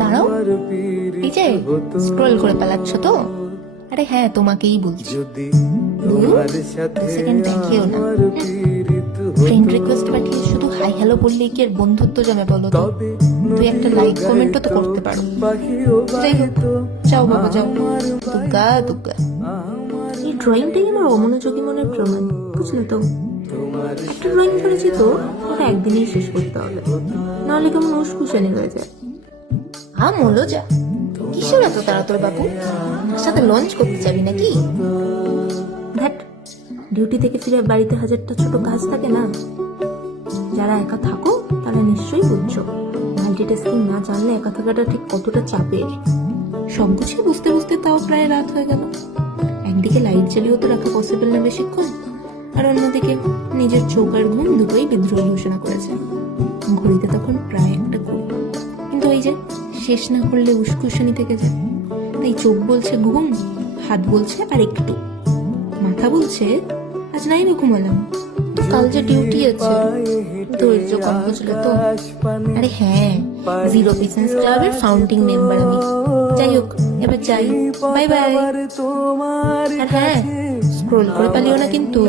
দাঁড়াও, এই যে স্ক্রল করে পালাচ্ছ তো? আরে হ্যাঁ, তোমাকেই বলছি। সেকেন্ড দেখিও না। ফ্রেন্ড রিকোয়েস্ট পাঠিয়ে শুধু হাই হ্যালো বললেই কি আর বন্ধুত্ব জমে বলো তো? তুই একটা লাইক কমেন্টও তো করতে পারো। যাই হোক, যাও বাবা যাও। দুগ্গা দুগ্গা। এই ড্রয়িংটাই আমার অমনোযোগী মনের প্রমাণ, বুঝলে তো? একটা ড্রয়িং করেছি তো, ওটা একদিনেই শেষ করতে হবে, নাহলে কেমন উসকুসানি হয়ে যায়। মলো যা, কিসের এত তারা তোর বাবু? তার সাথে লঞ্চ করতে যাবি নাকি? দ্যাট, ডিউটি থেকে ফিরে বাড়িতে হাজারটা ছোট কাজ থাকে না? যারা একা থাকো তারা নিশ্চয়ই বুঝছো মাল্টিটাস্কিং না জানলে একা থাকাটা ঠিক কতটা চাপের। সব গুছিয়ে বুঝতে বুঝতে তাও প্রায় রাত হয়ে গেল। একদিকে লাইট জ্বালিয়েও তো রাখা পসিবল না বেশিক্ষণ, আর অন্যদিকে নিজের চোখ আর ঘুম দুটোই বিদ্রোহ ঘোষণা করেছে। ঘড়িতে তখন প্রায় 1:20, কিন্তু ওই যে শেষ না করলে উস্কুসানি থেকে যায়। তাই চোখ বলছে ঘুম, হাত বলছে আর একটু, মাথা বলছে আজ নাই বা ঘুমালাম, কাল যে ডিউটি আছে। ধৈর্য কম বুঝলে তো? আরে হ্যাঁ, জিরো পিসেন্স ক্লাবের ফাউন্ডিং মেম্বার আমি। যাই হোক, এবার যাই, বাই বাই। আর হ্যাঁ, স্ক্রোল করে পালিও না কিন্তু।